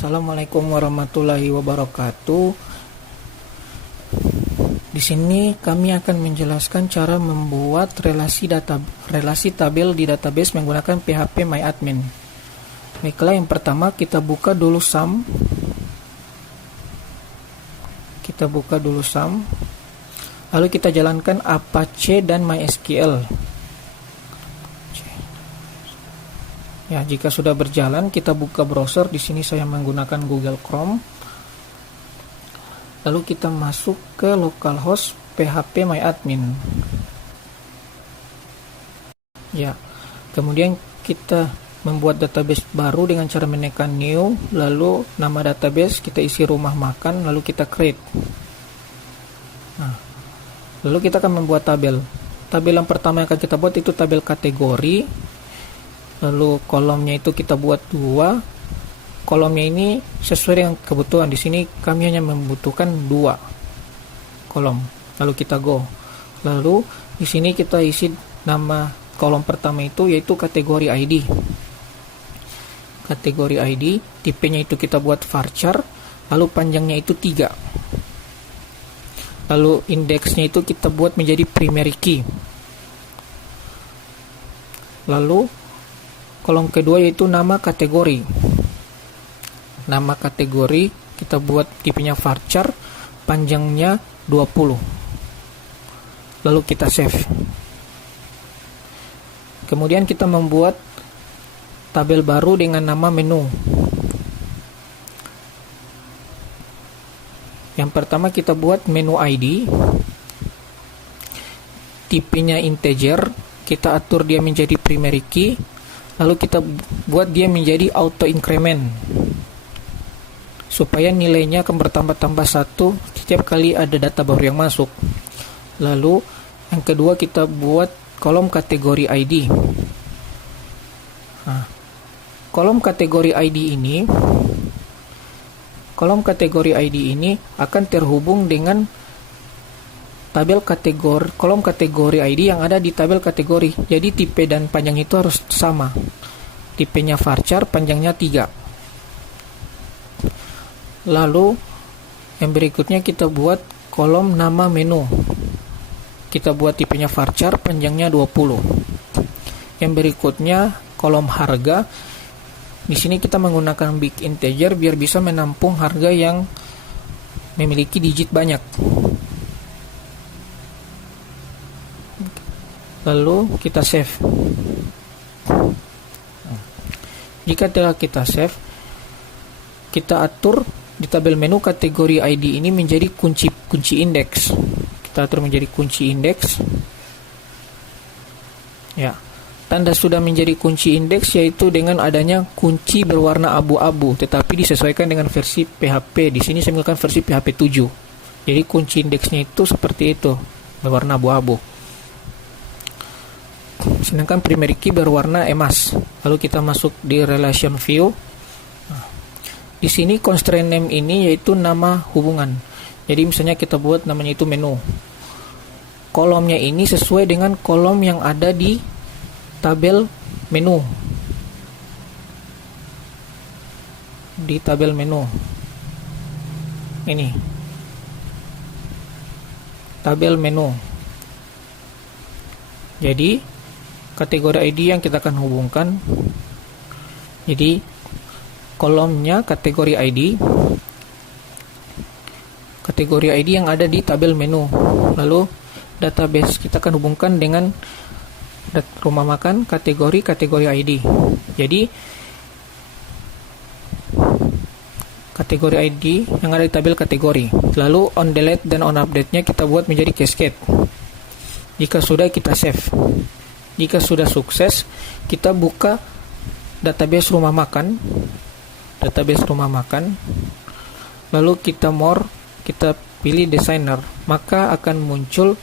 Assalamualaikum warahmatullahi wabarakatuh. Di sini kami akan menjelaskan cara membuat relasi tabel di database menggunakan PHP MyAdmin. Baiklah, yang pertama kita buka dulu SAM. Lalu kita jalankan Apache dan MySQL. Ya, jika sudah berjalan, kita buka browser. Di sini saya menggunakan Google Chrome. Lalu kita masuk ke localhost PHP MyAdmin. Ya, kemudian kita membuat database baru dengan cara menekan new, lalu nama database kita isi rumah makan, lalu kita create. Nah, lalu kita akan membuat tabel. Tabel yang pertama yang akan kita buat itu tabel kategori. Lalu kolomnya itu kita buat 2. Kolomnya ini sesuai dengan kebutuhan. Di sini kami hanya membutuhkan 2 kolom. Lalu kita go. Lalu di sini kita isi nama kolom pertama itu yaitu kategori ID. Kategori ID, tipenya itu kita buat varchar, lalu panjangnya itu 3. Lalu indeksnya itu kita buat menjadi primary key. Lalu kolom kedua yaitu nama kategori. Nama kategori kita buat tipenya varchar, panjangnya 20. Lalu kita save. Kemudian kita membuat tabel baru dengan nama menu. Yang pertama kita buat menu ID. Tipenya integer, kita atur dia menjadi primary key. Lalu kita buat dia menjadi auto increment supaya nilainya akan bertambah-tambah 1 setiap kali ada data baru yang masuk. Lalu yang kedua kita buat kolom kategori ID. Nah, kolom kategori ID ini akan terhubung dengan kolom kategori ID yang ada di tabel kategori. Jadi tipe dan panjang itu harus sama. Tipenya varchar, panjangnya 3. Lalu yang berikutnya kita buat kolom nama menu. Kita buat tipenya varchar, panjangnya 20. Yang berikutnya kolom harga. Di sini kita menggunakan big integer biar bisa menampung harga yang memiliki digit banyak. Lalu kita save. Jika telah kita save, kita atur di tabel menu kategori ID ini menjadi kunci indeks. Kita atur menjadi kunci indeks. Ya, tanda sudah menjadi kunci indeks yaitu dengan adanya kunci berwarna abu-abu, tetapi disesuaikan dengan versi PHP. Di sini saya menggunakan versi PHP 7. Jadi kunci indeksnya itu seperti itu, berwarna abu-abu. Sedangkan primary key berwarna emas. Lalu kita masuk di relation view. Nah, di sini constraint name ini yaitu nama hubungan. Jadi misalnya kita buat namanya itu menu. Kolomnya ini sesuai dengan kolom yang ada di tabel menu. Di tabel menu. Ini. Tabel menu. Jadi kategori ID yang kita akan hubungkan. Jadi kolomnya kategori ID. Kategori ID yang ada di tabel menu. Lalu database kita akan hubungkan dengan rumah makan kategori ID. Jadi kategori ID yang ada di tabel kategori. Lalu on delete dan on update-nya kita buat menjadi cascade. Jika sudah, kita save. Jika sudah sukses, kita buka database rumah makan. Lalu kita more, kita pilih designer. Maka akan muncul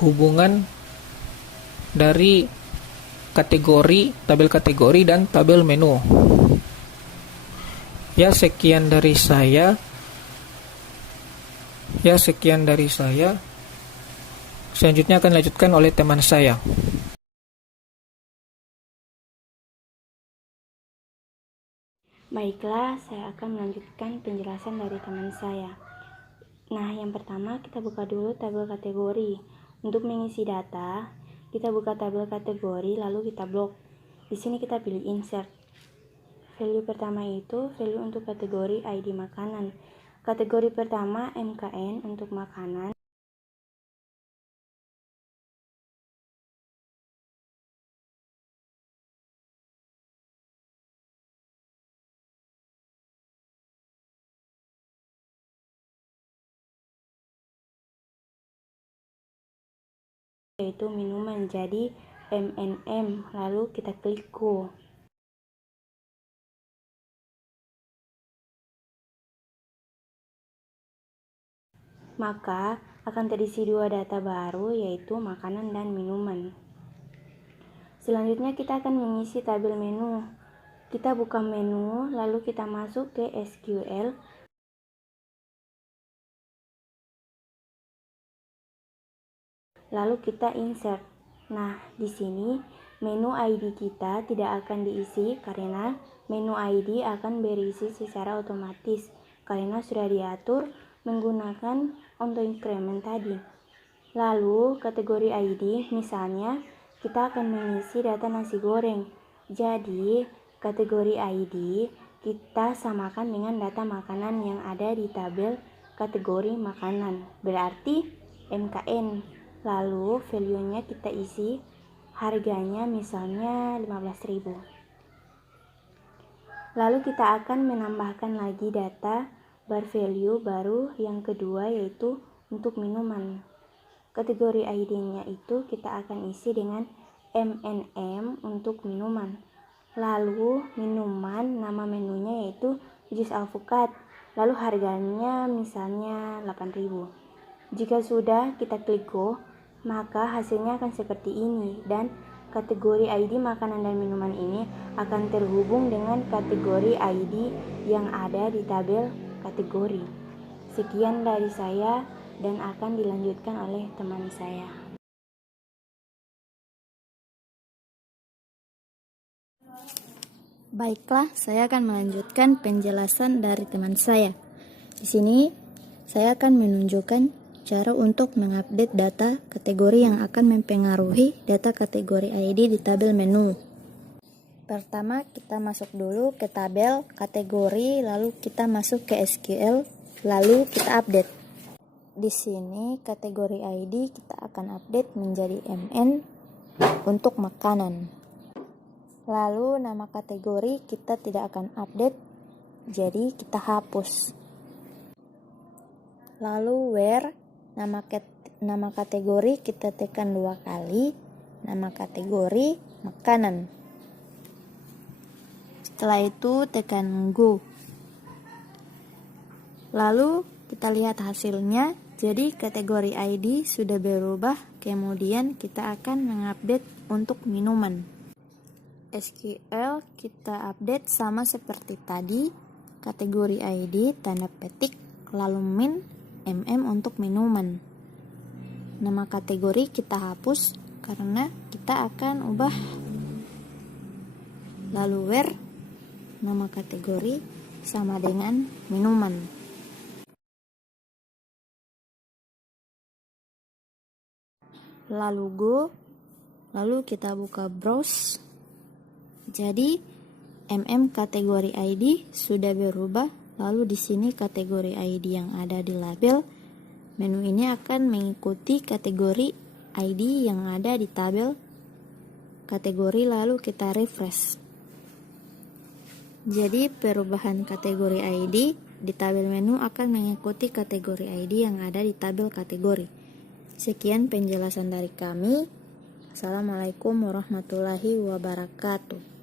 hubungan dari kategori, tabel kategori dan tabel menu. Ya, sekian dari saya. Selanjutnya akan dilanjutkan oleh teman saya. Baiklah, saya akan melanjutkan penjelasan dari teman saya. Nah, yang pertama kita buka dulu tabel kategori. Untuk mengisi data, kita buka tabel kategori lalu kita blok. Di sini kita pilih insert. Value pertama itu value untuk kategori ID makanan. Kategori pertama MKN untuk makanan. Yaitu minuman, jadi MNM, lalu kita klik go. Maka akan terisi dua data baru, yaitu makanan dan minuman. Selanjutnya kita akan mengisi tabel menu. Kita buka menu, lalu kita masuk ke SQL. Lalu kita insert. Nah, di sini menu ID kita tidak akan diisi karena menu ID akan berisi secara otomatis karena sudah diatur menggunakan auto increment tadi. Lalu kategori ID, misalnya kita akan mengisi data nasi goreng. Jadi kategori ID kita samakan dengan data makanan yang ada di tabel kategori makanan, berarti MKN. Lalu value-nya kita isi, harganya misalnya 15.000. Lalu kita akan menambahkan lagi data bar value baru yang kedua, yaitu untuk minuman. Kategori ID-nya itu kita akan isi dengan MNM untuk minuman. Lalu minuman, nama menunya yaitu jus alpukat. Lalu harganya misalnya 8.000. Jika sudah, kita klik go, maka hasilnya akan seperti ini, dan kategori ID makanan dan minuman ini akan terhubung dengan kategori ID yang ada di tabel kategori. Sekian dari saya dan akan dilanjutkan oleh teman saya. Baiklah, saya akan melanjutkan penjelasan dari teman saya. Di sini saya akan menunjukkan cara untuk mengupdate data kategori yang akan mempengaruhi data kategori ID di tabel menu. Pertama, kita masuk dulu ke tabel kategori, lalu kita masuk ke SQL, lalu kita update. Di sini kategori ID kita akan update menjadi MN untuk makanan. Lalu nama kategori kita tidak akan update, jadi kita hapus. Lalu where, nama kategori kita tekan 2 kali, nama kategori makanan. Setelah itu tekan go. Lalu kita lihat hasilnya, jadi kategori ID sudah berubah, kemudian kita akan mengupdate untuk minuman. SQL kita update sama seperti tadi, kategori ID tanda petik, lalu min, untuk minuman. Nama kategori kita hapus karena kita akan ubah. Lalu where, nama kategori sama dengan minuman. Lalu go, lalu kita buka browse. Jadi kategori ID sudah berubah. Lalu di sini kategori ID yang ada di label menu ini akan mengikuti kategori ID yang ada di tabel kategori, lalu kita refresh. Jadi perubahan kategori ID di tabel menu akan mengikuti kategori ID yang ada di tabel kategori. Sekian penjelasan dari kami. Assalamualaikum warahmatullahi wabarakatuh.